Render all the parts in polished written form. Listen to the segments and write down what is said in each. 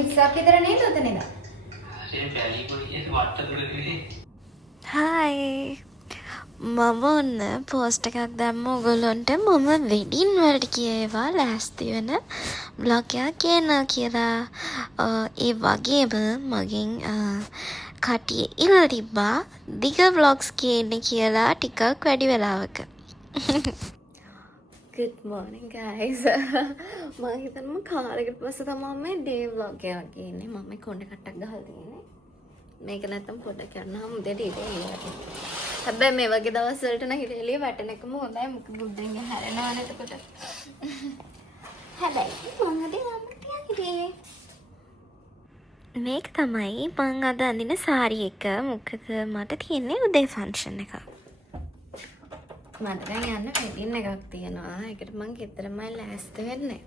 හිස්සක් විතර නේද උතන ඉඳන්. හායි මම ඔන්න පෝස්ට් එකක් දැම්ම ඔයගොල්ලන්ට මම වෙඩින් වලට කියේවා ලෑස්ති වෙන බ්ලොග් එකක් කියනවා කියලා. ඒ වගේම මගෙන් කට්ටිය ඉල්ල තිබ්බා දිග vlogs කියන්න කියලා ටිකක් වැඩි වෙලාවක. Good morning guys. මම හිතන්නේ කාලෙකට පස්සේ තමයි මේ day vlog එකක් ගේන්නේ. මම කොණ්ඩ කට්ටක් ගහලා තියෙන්නේ. මේක නැත්තම් පොඩ්ඩක් යන්නම් උදේට ඉතින්. හැබැයි මේ වගේ දවස් වලට නම් එළිය වැටෙන එකම හොඳයි. මොකද බුද්දෙන් හැරෙනවනේ එතකොට. හැබැයි මම අද ළමට තියන්නේ. මේක තමයි මං අද අඳින සාරි එක. මොකද මට තියෙන්නේ උදේ ෆන්ක්ෂන් එකක්. මට දැන් යන්න වෙඩින් එකක් තියෙනවා. ඒකට මං ගෙදරමයි ලෑස්ති වෙන්නේ.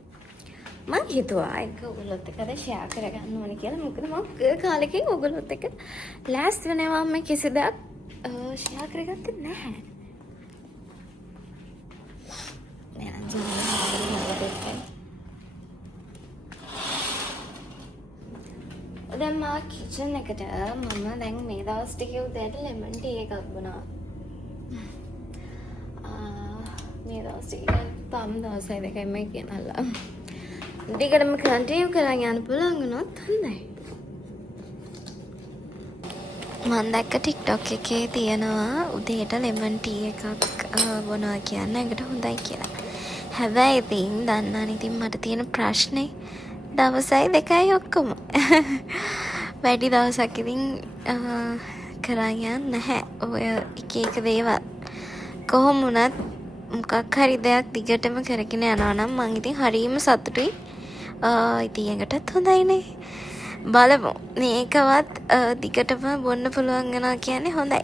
මං හිතුවා ඒක ඔයගොල්ලොත් එක්ක අද ෂෙයා කරගන්න ඕනේ කියලා. මොකද මම කාලෙකින් ඔයගොල්ලොත් එක්ක ලෑස්ති වෙනවා මම කිසි දෙයක් ෂෙයා කරගත්තේ නැහැ. නේද ජීවිතේ දැන් මා කිචන් එකට මම දැන් මේ දවස් ටිකේ උදේට ලෙමන් ටී එකක් බොනවා. මේ දවස් ටිකේ පම් දවසයි දෙකයි මේ කියනල්ලා. දිගටම කන්ටිනියු කරන් යන්න පුළුවන් වුණොත් හොඳයි. මම දැක්ක TikTok එකේ තියෙනවා උදේට ලෙමන් ටී එකක් බොනවා කියන්න ඒකට හොඳයි කියලා. හැබැයි ඉතින් දන්නානේ ඉතින් මට තියෙන ප්‍රශ්නේ දවසයි දෙකයි ඔක්කොම. වැඩි දවසක් ඉතින් කරන් යන්නේ නැහැ. ඔය එක එක දේවල් කොහොම වුණත් මොකක් හරි දෙයක් දිගටම කරගෙන යනවා නම් මං ඉතින් හරියම සතුටුයි. ඉතින් ඒකටත් හොඳයිනේ. බලමු. මේකවත් දිගටම බොන්න පුළුවන් වෙනවා කියන්නේ හොඳයි.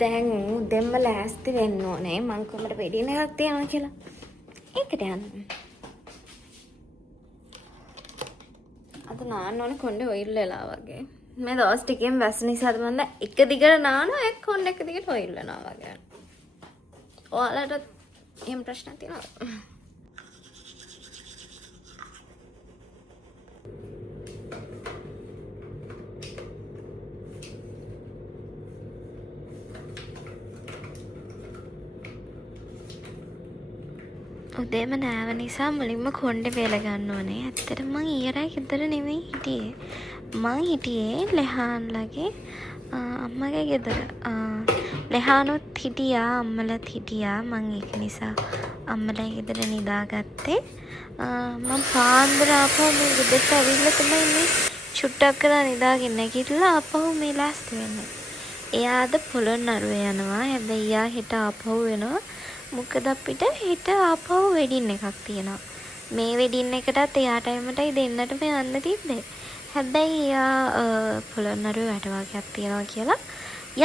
දැන් දෙම්ම ලෑස්ති වෙන්න ඕනේ. මං කොහමද වෙඩින් එකක් තියනවා කියලා. ඒකට යන්න. අද නාන්න ඕනේ කොණ්ඩේ ඔයිල් වෙලා වගේ. මේ දවස් ටිකෙන් වැස්ස නිසාද මන්ද එක දිගට නානවා එක් කොණ්ඩේ එක දිගට ඔයිල් වෙනවා වගේ. ඔයාලට එහෙම ප්‍රශ්න තියෙනවද? උදේම නෑව නිසා මුලින්ම කොණ්ඩේ වේල ගන්න ඕනේ. ඇත්තටම මං ඊයරයි ගෙදර නෙමෙයි හිටියේ. මං හිටියේ ලෙහාන්ලගේ අම්මගේ ගෙදර. ලෙහානුත් හිටියා අම්මලත් හිටියා. මං ඒක නිසා අම්මලා ගෙදර නිදාගත්තේ. මං පාන්දර ආපහු මේ ගෙදරට ඇවිල්ලා තමයි මේ චුට්ටක් කරලා නිදාගෙන නැගිටලා ආපහු මේ ලෑස්ති වෙන්නේ. එයාද පොළොන්නරුව යනවා. හැබැයි එයා හෙට ආපහු වෙනවා. මොකද අපිට හෙට ආපහු වෙඩින් එකක් තියෙනවා. මේ වෙඩින් එකටත් එයා ටයිමටයි දෙන්නටම යන්න තිබ්බේ. හැබැයි එයා පොළොන්නරුව වැටවාගයක් තියෙනවා කියලා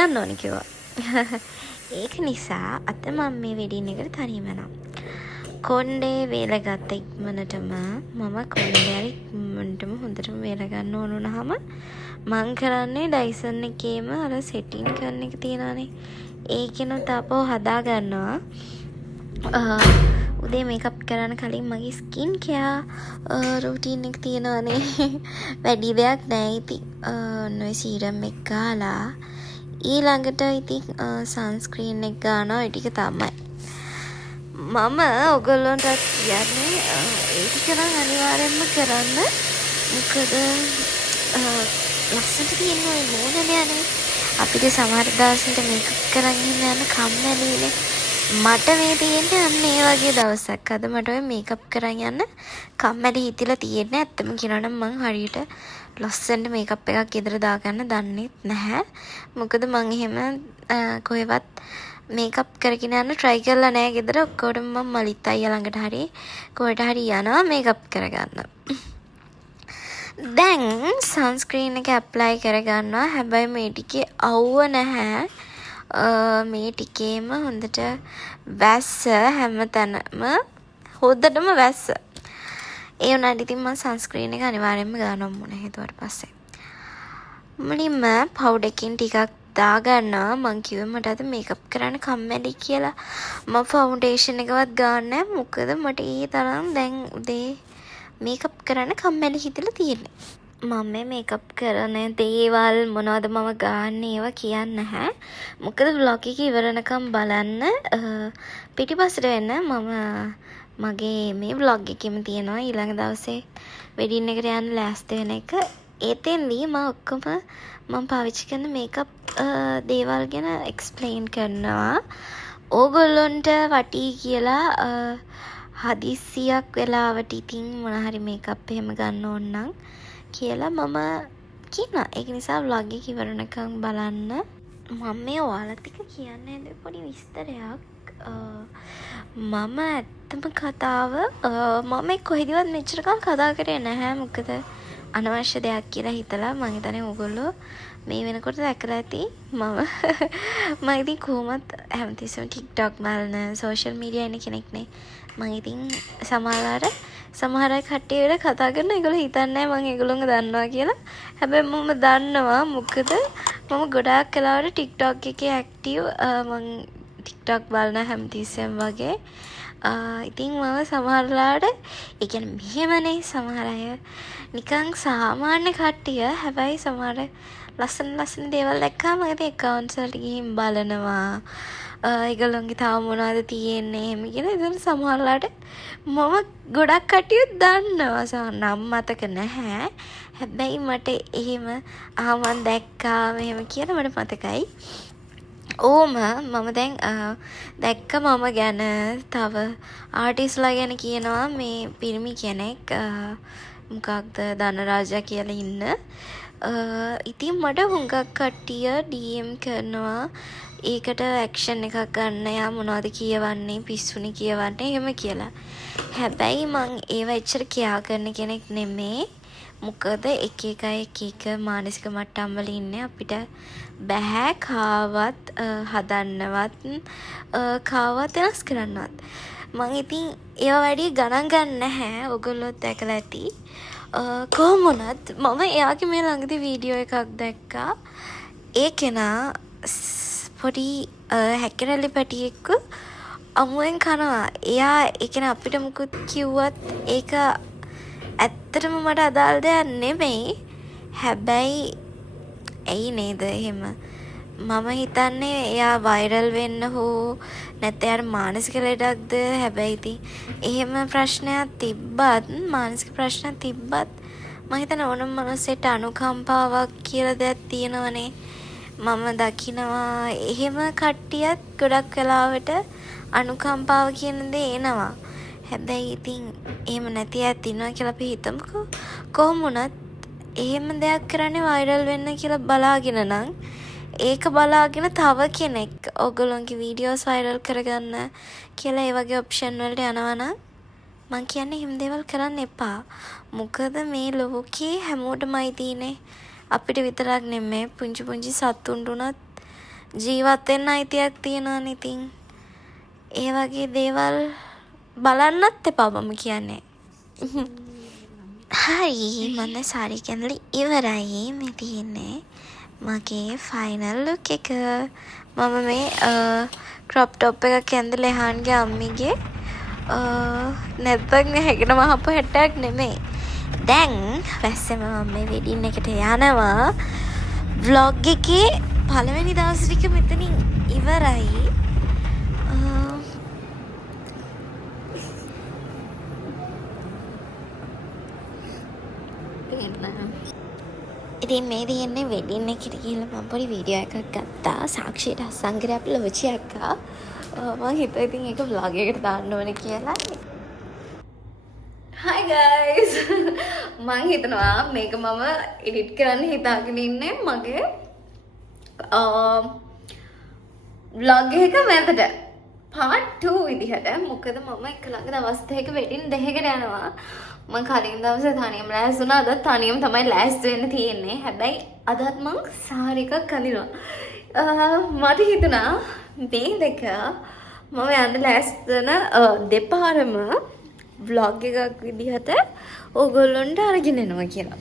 යන්න ඕනේ කිව්වා. ඒක නිසා අද මම මේ වෙඩින් එකට තනියම යනවා. කොණ්ඩේ වේල ගත්ත ඉක්මනටම මම කොණ්ඩේ හරි ඉක්මනටම හොඳටම වේල ගන්න ඕන වුණාම මං කරන්නේ ඩයිසන් එකේම අර සෙටින් කරන එක තියෙනවානේ. ඒකෙනුත් ආපහු හදා ගන්නවා. උදේ මේකප් කරන්න කලින් මගේ ස්කින් කෙයා රූටීන් එක තියෙනවානේ. වැඩි දෙයක් නෑ ඉතින්. ඔය සීරම් එක ගාලා ඊළඟට ඉතින් සන්ස්ක්‍රීන් එක ගන්නවා. ඒ ටික තමයි. මම ඔයගොල්ලන්ට කියන්නේ ඒ ටික නම් අනිවාර්යෙන්ම කරන්න. මොකද ලස්සනට තියෙන ඔය මූණනේ අනේ අපිට සමහර දවස්වලට මේකප් කරන් යන්න කම්මැලිනේ. මට මේ තියෙන්නේ අන්න ඒ වගේ දවසක්. අද මට ඔය මේකප් කරන් යන්න කම්මැලි හිතිලා තියෙන්නේ. ඇත්තම කියනවා නම් මං හරියට ලස්සනට මේකප් එකක් ගෙදර දාගන්න දන්නේ නැහැ. මොකද මං එහෙම කොහෙවත් මේකප් කරගෙන යන්න try කරලා නැහැ ගෙදර. ඔක්කොටම මම මලිත් අයියා ළඟට හරි කොහෙට හරි යනවා මේකප් කරගන්න. දැන් සන්ස්ක්‍රීන් එක ඇප්ලයි කරගන්නවා. හැබැයි මේ ටිකේ අවුව නැහැ. මේ ටිකේම හොඳට වැස්ස හැම තැනම හොද්දටම වැස්ස. ඒ වුණාට ඉතින් මම සන්ස්ක්‍රීන් එක අනිවාර්යෙන්ම ගන්නවා මොන හේතුවට පස්සේ. මුලින්ම පවුඩර් එකකින් ටිකක් දාගන්නවා. මං කිව්වේ මට අද මේකප් කරන්න කම්මැලි කියලා. මම ෆවුන්ඩේෂන් එකවත් ගන්න නැහැ. මොකද මට ඒ තරම් දැන් උදේ මේකප් කරන්න කම්මැලි හිතලා තියෙන්නේ. මම මේ මේකප් කරන දේවල් මොනවද මම ගන්න ඒවා කියන්නේ නැහැ. මොකද vlog එක ඉවරනකම් බලන්න පිටිපස්සට වෙන්න මගේ මේ vlog එකෙම තියෙනවා ඊළඟ දවසේ වෙඩින් එකට යන්න ලෑස්ති වෙන එක. ඒතෙන්දී මම පාවිච්චි කරන මේකප් දේවල් ගැන එක්ස්ප්ලেইন කරනවා. ඕගොල්ලොන්ට වටී කියලා හදිස්සියක් වෙලාවට ඉතින් මොන හරි මේකප් එහෙම ගන්න ඕන නම් කියලා මම කියනවා. ඒක නිසා vlog එක ඉවරනකම් බලන්න. මම මේ ඔයාලත් එක්ක කියන්න හැදුවේ පොඩි විස්තරයක්. මම ඇත්තම කතාව මම කොහෙදවත් මෙච්චරකම් කතා කරේ නැහැ. මොකද අනවශ්‍ය දෙයක් කියලා හිතලා මං හිතන්නේ ඕගොල්ලෝ මේ වෙනකොට දැකලා ඇති. මම ඉතින් කොහොමත් හැමතිස්සෙම TikTok බලන social media ඉන්න කෙනෙක් නේ. මම ඉතින් සමහර අය කට්ටිය වෙලා කතා කරන ඒගොල්ලෝ හිතන්නේ මම ඒගොල්ලෝව දන්නවා කියලා. හැබැයි මම දන්නවා. මොකද මම ගොඩාක් කලාවට TikTok එකේ ඇක්ටිව්. මම TikTok බලන හැමතිස්සෙම වගේ. ඉතින් මම සමහරලාට ඒ කියන්නේ මෙහෙමනේ සමහර අය නිකන් සාමාන්‍ය කට්ටිය. හැබැයි සමහර ලස්සන දේවල් දැක්කම මම ඉතින් accounts වලට ගිහින් බලනවා. ඒගොල්ලන්ගේ තාම මොනවද තියෙන්නේ එහෙම කියලා. ඉතින් සමහරලාට මම ගොඩක් කට්ටිය දන්නවා. නම් මතක නැහැ. හැබැයි මට එහෙම මම දැක්කා මෙහෙම කියලා මට මතකයි. මම දැන් දැක්ක මම ගැන තව ආටිස්ලා ගැන කියනවා. මේ පිරිමි කෙනෙක් මොකක්ද ධනරාජා කියලා ඉන්න. ඉතින් මට හුඟක් කට්ටිය DM කරනවා ඒකට ඇක්ෂන් එකක් ගන්න. යා මොනවද කියවන්නේ පිස්සුනේ කියවන්නේ එහෙම කියලා. හැබැයි මං ඒව එච්චර කියා කරන කෙනෙක් නෙමේ. මොකද එක එක මානසික මට්ටම් වල ඉන්නේ. අපිට බෑ කාවත් හදන්නවත් කාවත් වෙනස් කරන්නවත්. මං ඉතින් ඒවා වැඩි ගණන් ගන්න නැහැ. ඔයගොල්ලොත් දැකලා ඇති. කොහොම වුණත් මම එයාගේ මේ ළඟදී වීඩියෝ එකක් දැක්කා. ඒ කෙනා පොඩි හැකරලි පැටියෙක්ව අමුවෙන් කනවා. එයා ඒ කියන්නේ අපිට මුකුත් කිව්වත් ඒක ඇත්තටම මට අදාළ දෙයක් නෙමෙයි. හැබැයි ඇයි නේද එහෙම මම හිතන්නේ එයා වෛරල් වෙන්න හෝ නැත්නම් එයාට මානසික ලෙඩක්ද. හැබැයි ඉතින් එහෙම ප්‍රශ්නයක් තිබ්බත් මානසික ප්‍රශ්නයක් තිබ්බත් මම හිතන ඕනම මිනිස්සෙට අනුකම්පාවක් කියලා දෙයක් තියෙනවනේ. මම දකිනවා එහෙම කට්ටියත් ගොඩක් වෙලාවට අනුකම්පාව කියන දේ එනවා. හැබැයි ඉතින් එහෙම නැති අය ඉන්නවා කියලා අපි හිතමුකෝ. කොහොම වුණත් එහෙම දෙයක් කරන්නේ වෛරල් වෙන්න කියලා බලාගෙන නම් ඒක බලාගෙන තව කෙනෙක් ඔයගොල්ලෝගේ වීඩියෝස් වෛරල් කරගන්න කියලා ඒ වගේ ඔප්ෂන් වලට යනවා නම් මං කියන්නේ එහෙම දේවල් කරන්න එපා. මොකද මේ ලෝකේ හැමෝටමයි තියෙන්නේ. අපිට විතරක් නෙමෙයි පුංචි සත්තුන්ට උනත් ජීවත් වෙන්න අයිතියක් තියෙනවානේ. ඉතින් ඒ වගේ දේවල් බලන්නත් එපා මම කියන්නේ. හරි මම සාරි කැඳලි ඉවරයි. මේ තියෙන්නේ මගේ ෆයිනල් ලුක් එක. මම මේ ක්‍රොප් টොප් එක කැඳල එහාන්ගේ අම්මිගේ නැත්තම් හැගෙන මහපු හැටක් නෙමෙයි. දැන් වැස්සෙම මම මේ වෙඩින් එකට යනවා. vlog එකේ පළවෙනි දවස් ටික මෙතනින් ඉවරයි. ඉතින් මේ තියෙන්නේ වෙඩින් එකට ගිහලා මම පොඩි වීඩියෝ එකක් ගත්තා. සාක්ෂියට අස්සන් කරේ අපි ලොචි අක්කා. මම හිතුවා ඉතින් ඒක vlog එකට දාන්න ඕනේ කියලා. Hi guys. මම හිතනවා මේක මම edit කරන්න හිතාගෙන ඉන්නේ මගේ vlog එක මැදට part 2 විදිහට. මොකද මම එක ළඟ දවස් දෙකක වෙඩින් දෙකකට යනවා. මං කලින් දවසේ තනියම ලෑස්ති වුණා. අදත් තනියම තමයි ලෑස්ති වෙන්න තියෙන්නේ. හැබැයි අදත් මං සාරි එකක් අඳිනවා. මට හිතුණා මේ දෙක මම යන්න ලෑස්ති වෙන දෙපාරම vlog එකක් විදිහට ඕගොල්ලොන්ට අරගෙන එනවා කියලා.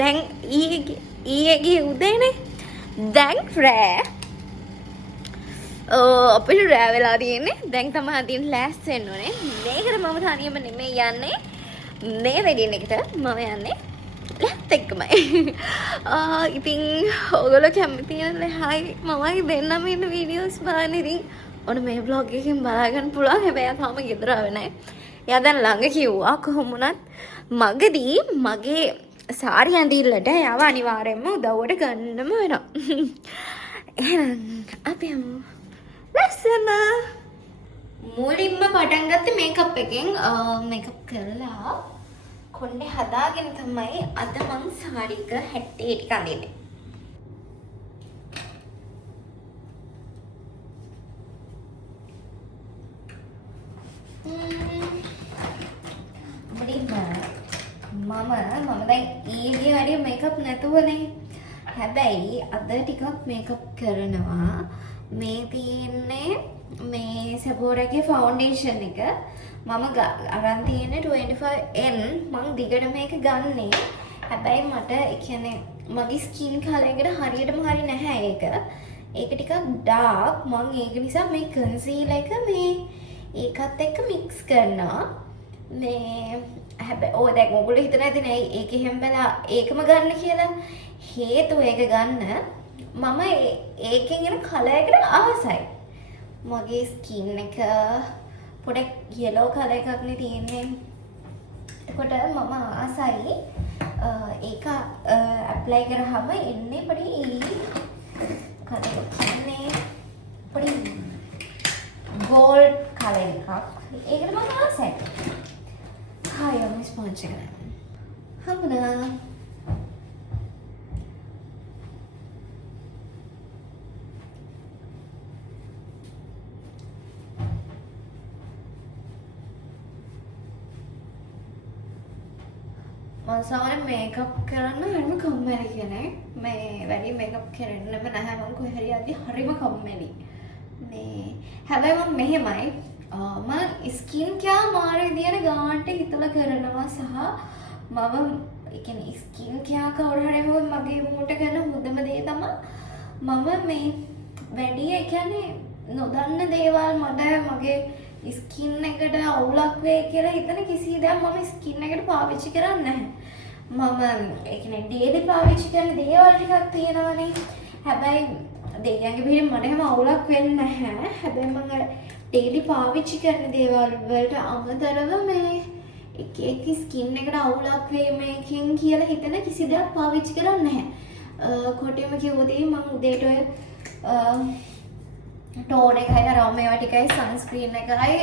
දැන් ඊයේ උදේනේ දැන් රෑ අපිට රෑ වෙලා තියෙන්නේ. දැන් තමයි අදින් ලෑස්ති වෙන්න ඕනේ. මේකට මම තනියම නෙමෙයි යන්නේ. මේ වෙඩින් එකට මම යන්නේ ලැප් එක්කමයි. ඉතින් ඔයගොල්ලෝ කැමති නම් හයි මමයි දෙන්නම ඉන්න වීඩියෝස් බලන්න. ඉතින් ඔන්න මේ vlog එකකින් බලා ගන්න පුළුවන්. හැබැයි ආ තාම ගෙදර ආවේ නැහැ. එයා දැන් ළඟ කිව්වා කොහොම වුණත් මගදී මගේ සාරි ඇඳිල්ලට එයාව අනිවාර්යෙන්ම උදව්වට ගන්නම වෙනවා. එහෙනම් අපි යමු. ලස්සන මුලින්ම පටන් ගත්තේ මේකප් එකෙන්. මේකප් කරලා කොණ්ඩේ හදාගෙන තමයි අද මං සාරි එක හැට්ටේ ටික අඳින්නේ. මම දැන් ඊයේ වැඩි මේකප් නැතුවනේ. හැබැයි අද ටිකක් මේකප් කරනවා. මේ තියෙන්නේ මේ සෙෆෝරාගේ ෆවුන්ඩේෂන් එක. මම අරන් තියෙන්නේ 25N. මං දිගට මේක ගන්නෙ. හැබැයි මට ඒ කියන්නේ මගේ ස්කින් කලර් එකට හරියටම හරි නැහැ ඒක. ඒක ටිකක් ඩාර්ක්. මං ඒක නිසා මේ කන්සීලර් එක මේ ඒකත් එක්ක මික්ස් කරනවා. මේ හැබැයි ඔය දැන් ඔයගොල්ලෝ හිතන ඇති නේ ඒක එහෙම බලා ඒකම ගන්න කියලා. හේතුව ඒක ගන්න මම ඒකෙන් එන කලර් එකට ආසයි. මගේ ස්කින් එක පොඩක් yellow කලර් එකක් නේ තියෙන්නේ. එතකොට මම ආසයි ඒක ඇප්ලයි කරාම එන්නේ පොඩි කලර් එකනේ පොඩි gold කලර් එකක්. ඒකට මම ආසයි. Hi, I'm Sponge again. Hamna. මංසාවනේ මේකප් කරන්න හරිම කම්මැලි කෙනෙක්. මේ වැඩි මේකප් කරන්නෙම නැහැ. මම කොහේ හරි යද්දි හරිම කම්මැලි. මේ හැබැයි මම මෙහෙමයි මම ස්කින් කෙයාර් මාර විදියට ගානට හිතලා කරනවා සහ මම ඒ කියන්නේ ස්කින් කෙයාර් කවුරු හරි හොත් මගේ මූට කරන හොඳම දේ තමයි මම මේ වැඩි ඒ කියන්නේ නොදන්න දේවල් මට මගේ ස්කින් එකට අවුලක් වෙයි කියලා හිතන කිසි දෙයක් මම ස්කින් එකට පාවිච්චි කරන්නේ නැහැ. මම ඒ කියන්නේ ඩේලි පාවිච්චි කරන දේවල් ටිකක් තියෙනවානේ. හැබැයි දෙයියන්ගේ පිටින් මට හැම අවුලක් වෙන්නේ නැහැ. හැබැයි මම ඩේලි පාවිච්චි කරන දේවල් වලට අමතරව මේ එක එක ස්කින් එකට අවුලක් වෙයි මේකෙන් කියලා හිතන කිසි දෙයක් පාවිච්චි කරන්නේ නැහැ. කොටිම කිව්වොත් මම උදේට ඔය ටෝන් එකයි අර මේවා ටිකයි සන්ස්ක්‍රීන් එකයි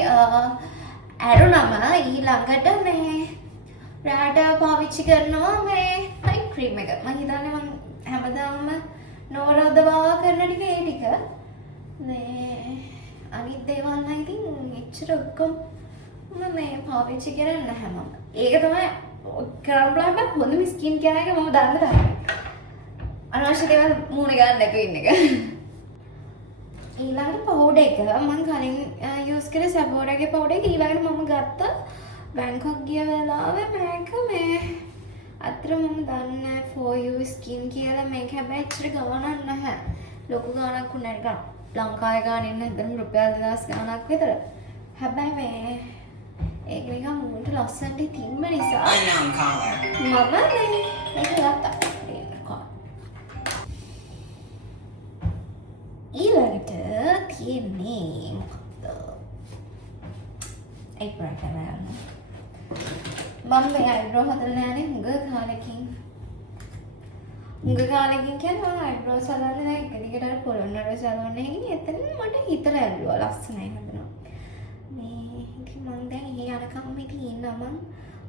ඇරුණම ඊළඟට මේ රාට පාවිච්චි කරනවා මේ නයිට් ක්‍රීම් එක. මම හිතන්නේ මම හැමදාම නෝරදවා කරන ටික ඒ ටික. මේ අනිත් දේවල් නම් ඉතින් එච්චර ඔක්කොම මේ පාවිච්චි කරන්නේ නැහැ මම. ඒක තමයි කරන්න බලන්න හොඳම ස්කින් කෙයාර් එක මම දන්න තරම. අනවශ්‍ය දේවල් මූණ ගන්න නැතුව ඉන්න එක. ඊළඟට පවුඩර් එක මම කලින් යූස් කරේ සෙෆෝරාගේ පවුඩර් එක. ඊළඟට මම ගත්ත බැංකොක් ගිය වෙලාවේ මේක මේ අතර මම දන්නේ for you skin කියලා. මේක හැබැයි එච්චර ගාණක් නැහැ. ලොකු ගාණක් උනේ නැහැ. ලංකාවේ ගාණින් නැත්නම් රුපියල් 2000 ගාණක් විතර. හැබැයි මේ ඒක නිකන් මුන්ට ලස්සනට තිබ්බ නිසා මම මේක ගත්තා. ඊළඟට තියෙන්නේ මොකක්ද? ඒපර් කරනවා. මම මේ අයිබ්‍රෝ හදලා නෑනේ හුඟ කාලෙකින්. කියන්නේ මම අයිබ්‍රෝස් හදන්නේ නැහැ. එක දිගට අර පොළොන්නර සලෝන් එකේ එතන මට හිතලා ඇල්ලුවා ලස්සනයි හදනවා. මේ ඉතින් මම දැන් එහි යනකම් ඉතින් ඉන්නවා මම.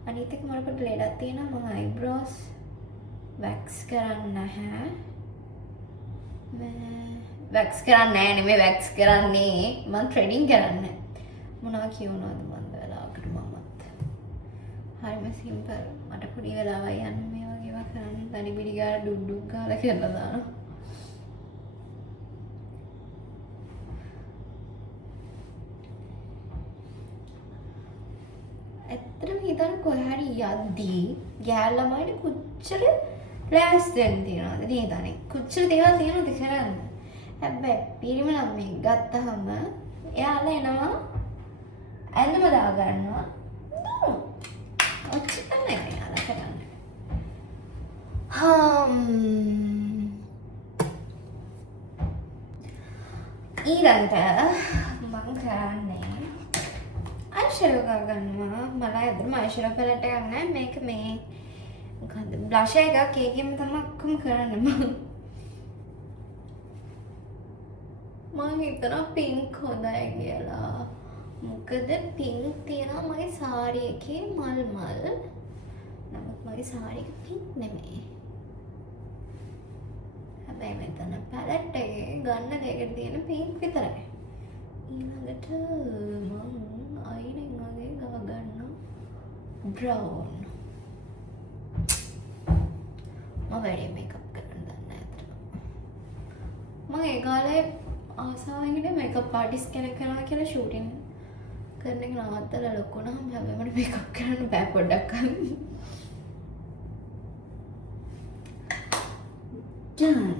අනිත් එක මට පොඩි ලෙඩක් තියෙනවා. මම අයිබ්‍රෝස් වැක්ස් කරන්නේ නැහැ. වැක්ස් කරන්නේ නැහැ නෙමෙයි වැක්ස් කරන්නේ මම ට්‍රේඩින් කරන්නේ. මොනවා කියනවාද මම වෙලාවකට මමත්. හරිම සිම්පල්. මට පොඩි වෙලාවක් යන්න මේ වගේ ඒවා කරන්න තනි පිටි ගාලා ඩුක් ඩුක් ගාලා කරලා දානවා. ඇත්තටම හිතන්න කොහේ හරි යද්දී ගෑල් ළමයිට කොච්චර ලෑස්තියෙන් තියනවද නේද අනේ කොච්චර දේවල් තියෙනවද කරන්න. හැබැයි පිරිමි ළමයි ගත්තහම එයාලා එනවා ඇඳුම දා ගන්නවා. ඔච්චර තමයි එයාලා කරන්නේ. ඊළඟට මම කරන්නේ අයිෂැඩෝ ගන්නවා. මම ඇත්තටම අයිෂැඩෝ පැලට් එකක් නෑ මේක මේ මොකද්ද බ්ලෂ් එකක් ඒකෙම තමයි ඔක්කොම කරන්නේ මම හිතනවා පින්ක් හොඳයි කියලා. මොකද පින්ක් තියෙනවා මගේ සාරි එකේ මල් මල්. නමුත් මගේ සාරි එක පින්ක් නෙමෙයි. හැබැයි මෙතන පැලට් එකේ ගන්න දෙයකට තියෙන පින්ක් විතරයි. ඊළඟට මම අයිනෙන් වගේ ගා ගන්නවා බ්‍රවුන්. මම වැඩි මේකප් කරන්න දන්නේ නැහැ. මම ඒ කාලේ ආසාවෙන් මේකප් ආටිස්ට් කෙනෙක් වෙනවා කියලා ෂූටින් කරන එක නවත්තලා ලොකු වුණාම හැබැයි මට මේකප් කරන්න බෑ පොඩ්ඩක් අන්න. done.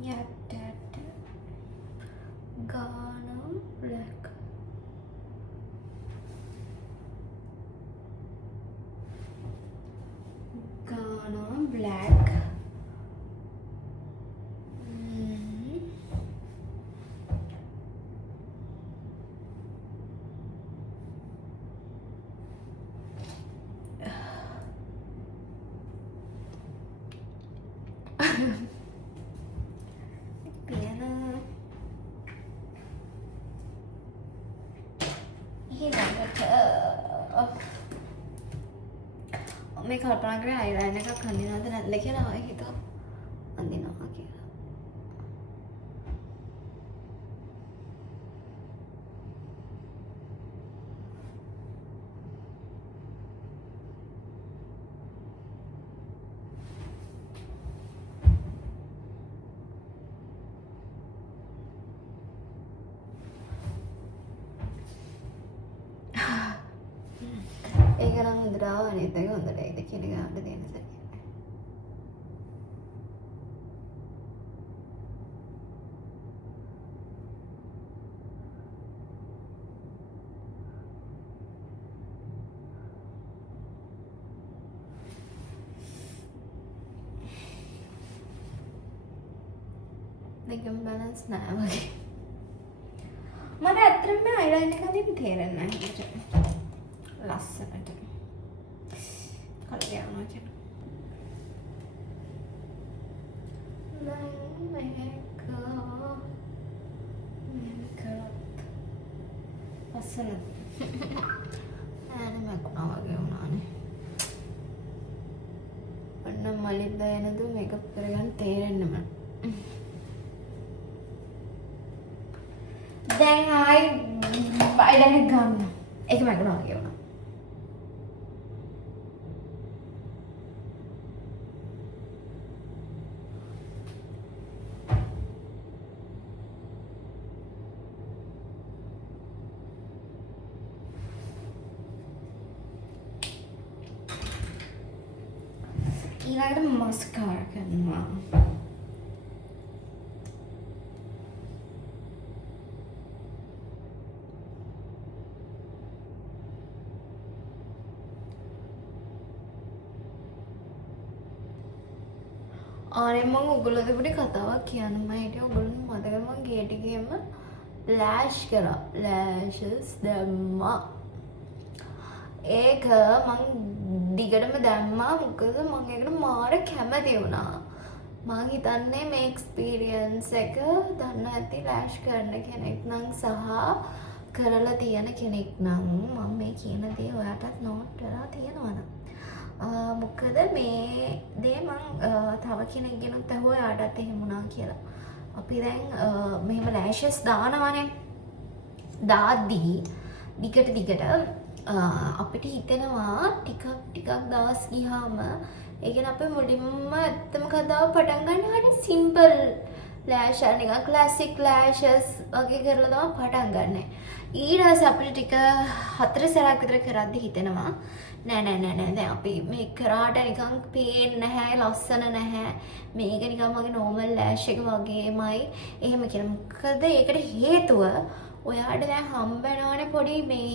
Yeah, that Ghana black. Ghana black. මේ කල්පනා කරේ අයිලයිනර් එකක් අඳිනවද නැද්ද කියලා ආයෙ හිතුවා අඳිනවා කියලා. ඒක නම් හොඳට ආවා අනිත් එක හොඳට ඒකද කියන ගානට දෙන්න සැකයි. දෙකම බැලන්ස් නෑ වගේ. මට ඇත්තටම මේ අයිලයිනර් එක අදින්න තේරෙන්නේ නැහැ. ලස්සනට කලර යනවා කියන මේක ලස්සන ඈන මකුණා වගේ වුණානේ. ඔන්න මලින් දැනද මේකප් කරගන්න තේරෙන්නේ මම. දැන් ආයි අයිලයිනර් ගන්න. ඒක මකුණා වගේ වුණා. ඊළඟට මස්කාරා කරනවා. ආනේ මම ඔයගොල්ලෝ දෙපුඩි කතාවක් කියන්න මම හිටියේ ඔයගොල්ලෝ මතකද මම ගේට් එකේම ෆ්ලෑෂ් කරා ෆ්ලෑෂස් දැම්මා ඒක මං දිගටම දැම්මා මොකද මම ඒකට මාර කැමති වුණා මං හිතන්නේ මේ එක්ස්පීරියන්ස් එක දන්න ඇති ලෑෂ් කරන කෙනෙක් නම් සහ කරලා තියෙන කෙනෙක් නම් මම මේ කියන දේ ඔයාටත් නෝට් කරලා තියෙනවනම් මොකද මේ දේ මං තව කෙනෙක්ගෙනුත් අහුවා එයාටත් එහෙම වුණා කියලා. අපි දැන් මෙහෙම ලෑෂස් දානවනේ. දාද්දී දිගට අපිට හිතෙනවා ටිකක් දවස් ගියාම ඒ කියන්නේ අපි මුලින්ම ඇත්තම කතාව පටන් ගන්න හරිය සිම්පල් ලෑෂ් නිකන් ක්ලාසික් ලෑෂස් වගේ කරලා තමයි පටන් ගන්න. ඊට පස්සේ අපිට ටික 4 සැරයක් විතර කරද්දි හිතෙනවා නෑ දැන් අපි මේ කරාට නිකන් පේන්නේ නැහැ ලස්සන නැහැ මේක නිකන් මගේ නෝමල් ලෑෂ් එක වගේමයි එහෙම කියලා. මොකද ඒකට හේතුව ඔයාට දැන් හම්බ වෙනවනේ පොඩි මේ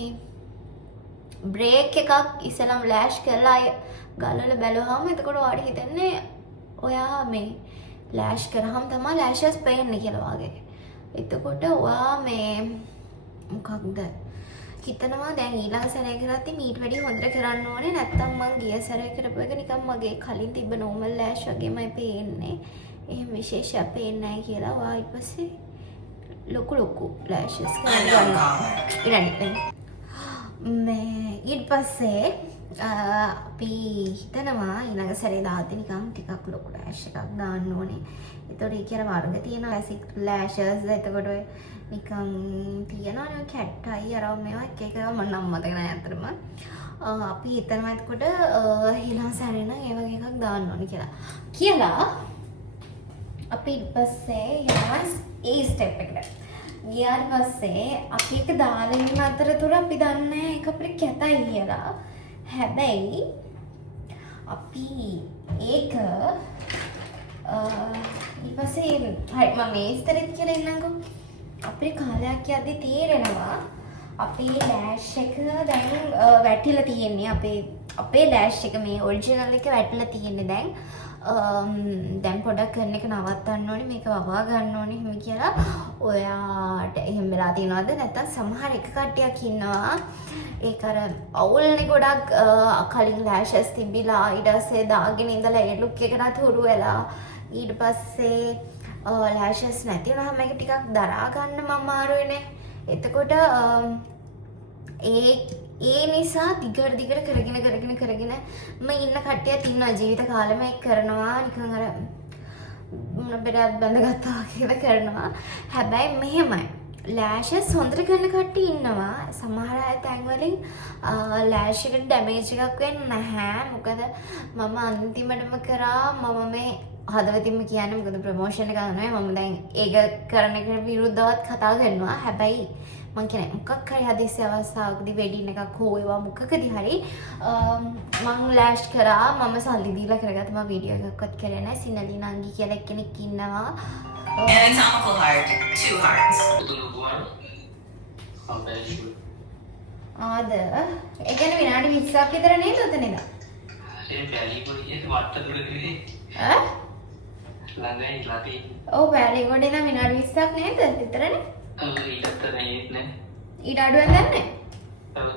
බ්‍රේක් එකක් ඉස්සලම් ලෑෂ් කරලා ගලවලා බැලුවාම එතකොට ඔයාට හිතන්නේ ඔයා මේ ලෑෂ් කරාම තමයි ලෑෂස් පේන්නේ කියලා වගේ. එතකොට ඔයා මේ මොකක්ද හිතනවා දැන් ඊළඟ සැරේ කරද්දි මීට වැඩි හොඳට කරන්න ඕනේ නැත්තම් මං ගිය සැරේ කරපු එක නිකන් මගේ කලින් තිබ්බ නෝමල් ලෑෂ් වගේමයි පේන්නේ. එහෙම විශේෂයක් පේන්නේ නැහැ කියලා ඔයා ඊට පස්සේ ලොකු ලෑෂස් ගන්නවා. ඊට පස්සේ අපි හිතනවා ඊළඟ සැරේ දාද්දි නිකන් ටිකක් ලොකු ලෑෂ් එකක් දාන්න ඕනේ. ඒතකොට ඒ කියන වර්ග තියෙනවා ක්ලාසික් ලෑෂස්. එතකොට ඔය නිකන් තියනවනේ කැට් අයි අරව මේවා එක මම නම් මතක නැහැ අතරම. අපි හිතනවා එතකොට ඊළඟ සැරේ නම් ඒ වගේ එකක් දාන්න ඕනේ කියලා. අපි ඊට පස්සේ යනවා ඒ ස්ටෙප් එකට. ගියාට පස්සේ අපි එක දාලා ඉන්න අතරතුර අපි දන්නේ ඒක අපිට කැතයි කියලා. හැබැයි අපි ඒක ඊට පස්සේ හරි මම මේ ස්තරෙත් කියලා ඉන්නම්කෝ. අපේ කාලයක් යද්දි තේරෙනවා අපේ ලෑෂ් එක දැන් වැටිලා තියෙන්නේ අපේ ලෑෂ් එක මේ ඔරිජිනල් එක වැටිලා තියෙන්නේ දැන් පොඩක් කරන එක නවත්තන්න ඕනේ මේක වවා ගන්න ඕනේ එහෙම කියලා ඔයාට එහෙම වෙලා තියෙනවද නැත්නම් සමහර එක කට්ටියක් ඉන්නවා ඒක අර අවුල්නේ ගොඩක් කලින් ලෑෂස් තිබිලා ඊට පස්සේ දාගෙන ඉඳලා ඒ ලුක් එකකට හුරු වෙලා ඊට පස්සේ ලෑෂස් නැති වුණාම මේක ටිකක් දරා ගන්න අමාරුයිනේ. එතකොට ඒ නිසා දිගට කරගෙන මම ඉන්න කට්ටියත් ඉන්නවා ජීවිත කාලෙම ඒක කරනවා නිකන් අර මොන බෙරක් බැඳගත්තා වගේ කරනවා. හැබැයි මෙහෙමයි ලෑෂස් හොඳට කරන කට්ටිය ඉන්නවා. සමහර අය තැන් වලින් ලෑෂ් එකට ඩැමේජ් එකක් වෙන්නේ නැහැ. මොකද මම අන්තිමටම කරා මම මේ හදවතින්ම කියන්නේ මොකද ප්‍රොමෝෂන් එක ගන්නවා මම දැන් ඒක කරන එකට විරුද්ධවත් කතා කරනවා. හැබැයි මං කියන්නේ මොකක් හරි හදිස්සි අවස්ථාවකදී වෙඩින් එකක් හෝ ඒවා මොකකදී හරි මං ලෑෂ් කරා මම සල්ලි දීලා කරගත්ත මම වීඩියෝ එකක්වත් කරේ නැහැ. සිනලි නංගි කියලා කෙනෙක් ඉන්නවා. And example heart, 2 hearts. ආද ඒ කියන්නේ විනාඩි 20ක් විතර නේද උතන ඉඳන්? ඒ පැලි පොඩි වට දුරදී. ළඟයි ලපි. ඔව් පැලි පොඩි නම් විනාඩි 20ක් නේද විතරනේ? ඔව් ඊටත් නෑ. ඊට අඩුවෙන් දන්නේ? ඔව්.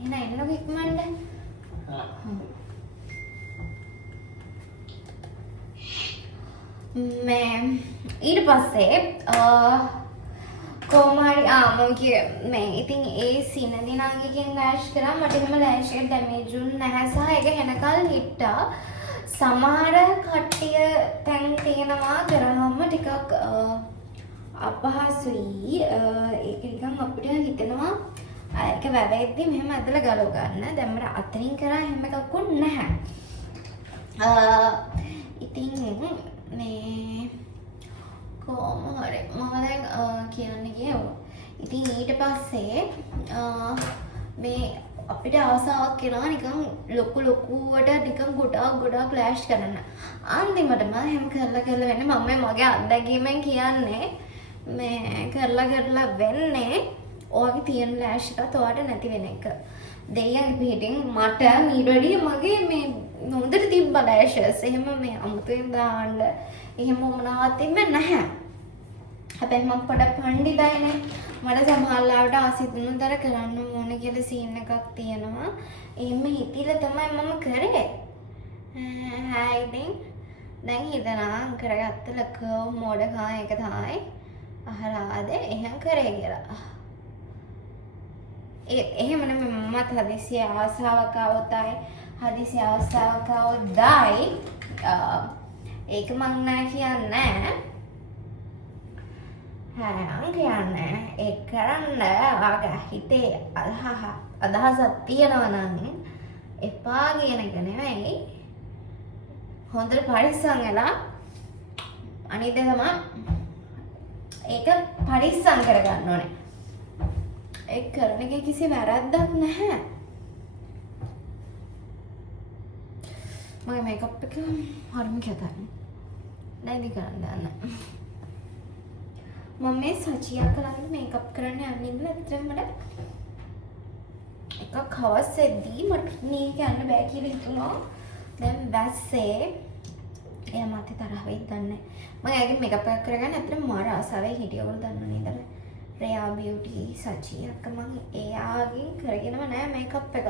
එහෙනම් එන්නකො ඉක්මනට. ඊට පස්සේ කොහොමහරි මම මේ ඉතින් ඒ සිනදිනාගේකින් ලෑෂ් කරා මට එහෙම ලෑෂ් එක ඩැමේජ් වුනේ නැහැ සහ ඒක හෙනකල් හිට්ටා. සමහර කට්ටිය තැන් තියෙනවා කරාම ටිකක් අපහසුයි. ඒක නිකන් අපිට හිතෙනවා ඒක වැවෙද්දි මෙහෙම ඇදලා ගලව ගන්න. දැන් මට අතරින් කරා එහෙම එකක් වුණ නැහැ. ඉතින් මේ කොහොම හරි මම දැන් කියන්න ගියා. ඉතින් ඊට පස්සේ මේ අපිට ආසාවක් එනවා නිකන් ලොකුවට නිකන් ගොඩාක් ෆ්ලෑෂ් කරන්න. අන්තිමටම හැම කරලා වෙන්නේ මම මගේ අත්දැකීමෙන් කියන්නේ මේ කරලා වෙන්නේ ඔයගේ තියෙන ලෑෂ් එකත් ඔයාට නැති වෙන එක. දෙයියන් පිටින් මට ඊඩඩිය මගේ මේ නොදට තිබ්බ ලෑෂස් එහෙම මේ අමුතුවෙන් දාන්න එහෙම මොනවත් තිබ්බේ නැහැ. හැබැයි මම පොඩක් පණ්ඩිතයිනේ. මට සමහරවිට ආසිතුනුතර කරන්න ඕනේ කියලා සීන් එකක් තියෙනවා. එහෙම හිතිලා තමයි මම කරේ. හායි දැන් හිතනවා කරගත්ත ලකෝ මොඩකා එක තමයි අහලාද එහෙම කරේ කියලා. එහෙම නෙමෙයි මමත් හදිසි ආසාවක් આવතයි හදිසි අවස්ථාවක් આવද්දායි ඒක මං නෑ කියන්නේ. හැම කියන්නේ ඒක කරන්න ආගේ හිතේ අදහසක් තියෙනවා නම් එපා කියන එක නෙවෙයි. හොඳට පරිස්සම් වෙලා අනිත් දේ තමයි ඒක පරිස්සම් කරගන්න ඕනේ. ඒක කරන එකේ කිසි වැරද්දක් නැහැ. මගේ මේකප් එක හරිම කැතයි. දැන් ඉතින් කරන්න යන්න. මම මේ සචියක් ළඟ මේකප් කරන්න යන්න ඉඳලා ඇත්තටම මට එකක් හවස් එද්දී මට නීක යන්න බෑ කියලා හිතුණා. දැන් බැස්සේ එයා මට තරහ වෙයිද දන්නේ. මම එයාගේ මේකප් එකක් කරගන්න ඇත්තටම මාර ආසාවෙන් හිටියා. ඔයාලා දන්නව නේද? රෙයා බියුටි සචි අක්ක මම එයාගෙන් කරගෙනම නෑ මේකප් එකක්.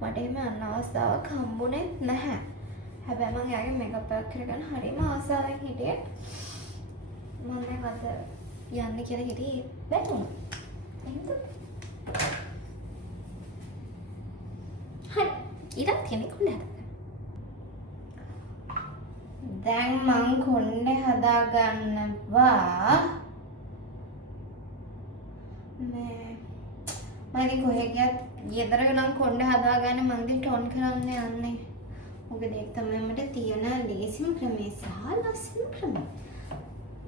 මට එහෙම අන්න අවස්ථාවක් හම්බුනේ නැහැ. හැබැයි මම එයාගේ මේකප් එකක් කරගන්න හරිම ආසාවෙන් හිටියේ. මම දැන් අද යන්න කියලා හිටියේ බැලුණා. එහෙනම් හරි ඉතින් කෙනෙක් නෑ. දැන් මං කොණ්ඩේ හදාගන්නවා. මම ඉතින් කොහෙ ගියත් ගෙදරක නම් කොණ්ඩේ හදාගන්න මං ඉතින් ටෝන් කරන්න යන්නේ. මොකද ඒක තමයි මට තියෙන ලේසිම ක්‍රමය සහ ලස්සන ක්‍රමය.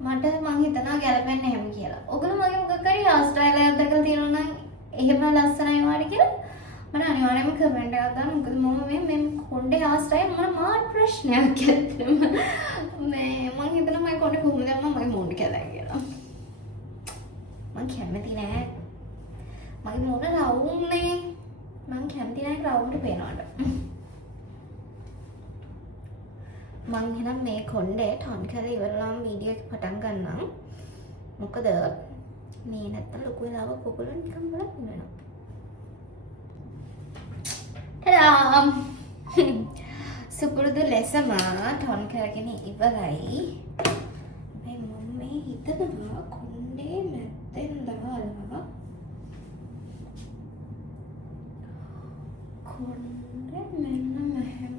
මට මං හිතනවා ගැලපෙන්නේ එහෙම කියලා. ඔයගොල්ලෝ මගේ මොකක් හරි හේර් ස්ටයිල් එකක් දැකලා තියෙනවා නම් එහෙම ලස්සනයි වාඩි කියලා මට අනිවාර්යයෙන්ම කමෙන්ට් එකක් දාන්න. මොකද මම මේ කොණ්ඩේ හේර් ස්ටයිල් මට මාත් ප්‍රශ්නයක් ඇත්තටම. මං හිතනවා මගේ කොණ්ඩේ කොහොමද මගේ මොණ්ඩ කැලයි කියලා. මං කැමති නෑ. මගේ මොන රවුම්නේ. මං කැමති නෑ රවුම්ට පේනවට. මං එහෙනම් මේ කොණ්ඩේ ටෝන් කරලා ඉවරලාම වීඩියෝ එක පටන් ගන්නම්. මොකද මේ නැත්තම් ලොකු වෙලාවක් ඔයගොල්ලෝ නිකන් බලන්න වෙනවා. ටඩා! සුපුරුදු ලෙසම ටෝන් කරගෙන ඉවරයි. මම මේ හිතනවා කොණ්ඩේ මැත්තෙන් දාලා කොණ්ඩේ මෙන්න මෙහෙම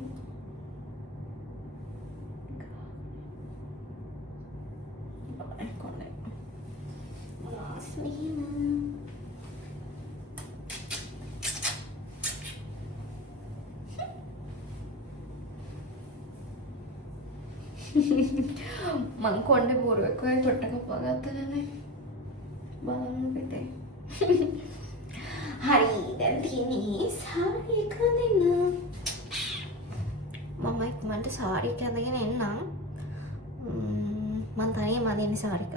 කොණ්ඩේ ලස්සන මං කොණ්ඩේ බොරුවෙක් ඔය කොට කපා ගත්තනේ. බලන්න පිටේ. හරි දැන් තියෙන්නේ සාරි එක දෙන්න. මම ඉක්මනට සාරි එක අඳගෙන එන්නම්. මං තනියම අඳින්නේ සාරි එක.